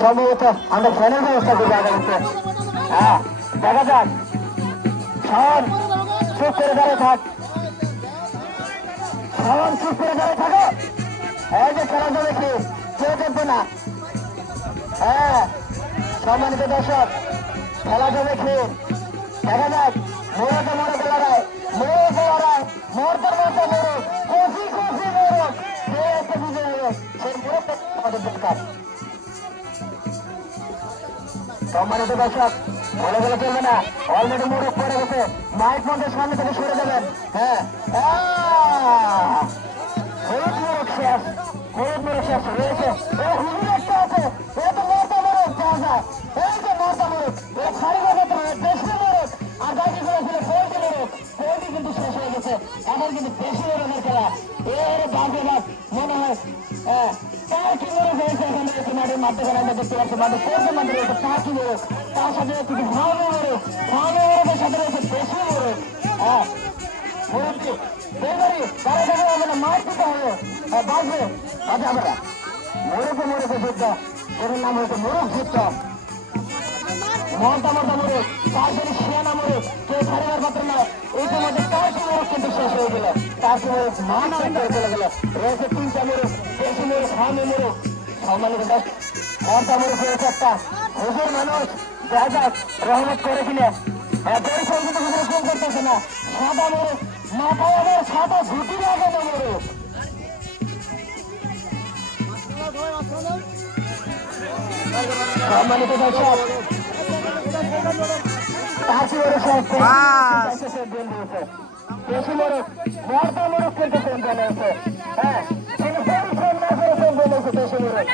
সম্ভবত আমরা ফ্যানের ব্যবস্থা করবো আগামীতে। হ্যাঁ, দেখা যাক। শাওন চুপ করে দাঁড়িয়ে থাক, শাওন চুপ করে দাঁড়িয়ে থাকো। এই যে খেলা যাবে কি কেউ দেখবে না। হ্যাঁ, সম্মানিত দর্শক, খেলা যাবে কি দেখা যাক। মোড়কে মোড়কে লড়াই, মোড়কে লড়াই, মোড়তে মোড়তে মোড়ক, কফি কফি মোড়ক, কে এসে বিজয় হবে সেই মোড়কটা আমাদের দরকার। সম্মানিত দর্শক, বলে গেলে চলবে না, অলরেডি মোড়ক পড়ে গেছে। মাইক মঞ্চের সামনে থেকে সরে যাবেন। হ্যাঁ, হলুদ মোড়ক শেষ, হলুদ মোড়ক শেষ রয়েছে। হুজুর একটা আছে, এ তো মোড়তা মোড়ক পাওয়া যায়। এই যে মোড়তা মোড়ক, এ খালি কথা দেশি মোড়ক, আর বাকি গুলো ছিল পোল্ট্রি মোড়ক। পোল্ট্রি কিন্তু শেষ হয়ে গেছে, এখন কিন্তু দেশি মোড়কের খেলা। এর বাঘে বাঘ মনে হয় টার্কি মোড়ক হয়েছে। এখানে রয়েছে মাঠের মাধ্যমে আমরা দেখতে পাচ্ছি, মাঠের কোর্টের মধ্যে রয়েছে টার্কি মোড়ক, তার সাথে কিছু ফার্মি মোড়ক, ফার্মি মোড়কের সাথে রয়েছে দেশি মোড়ক। হ্যাঁ, মোড়কটি বেবারি তারা দেখে হবে না, মাছ দিতে হবে, বাঁচবে। আচ্ছা, আমরা মোড়কে মোড়কে যুদ্ধ, এর নাম হয়েছে মোড়ক যুদ্ধ। মমতা মমতা মোড়ক, তারপরে শিয়ানা মোড়ক, কেউ ছাড়িবার পাত্র নয়। ইতিমধ্যে টার্কি মোড়ক কিন্তু শেষ হয়ে গেল। টার্কি মোড়ক মান করে চলে গেল। রয়েছে 3টা মোড়ক, দেশি মোড়ক, ফার্মি মোড়ক। সম্মানিত দর্শক, মমতা মোড়ক হয়েছে একটা। হুজুর মানুষ দেখা যাক রহমত করে কিনে। পরিচয় কিন্তু হুজুর ফোন করতেছে না। সাদা মোড়ক, মাথায় আবার সাদা ঝুঁকি লাগানো মোড়ক। সম্মানিত দর্শক, টার্কি মোড়ক শেষ, দেশি মোড়ক, মমতা মোড়ক কিন্তু ফোন চলে এসে। হ্যাঁ, কিন্তু পরিচয় না করে ফোন চলে এসে দেশি মোড়ক।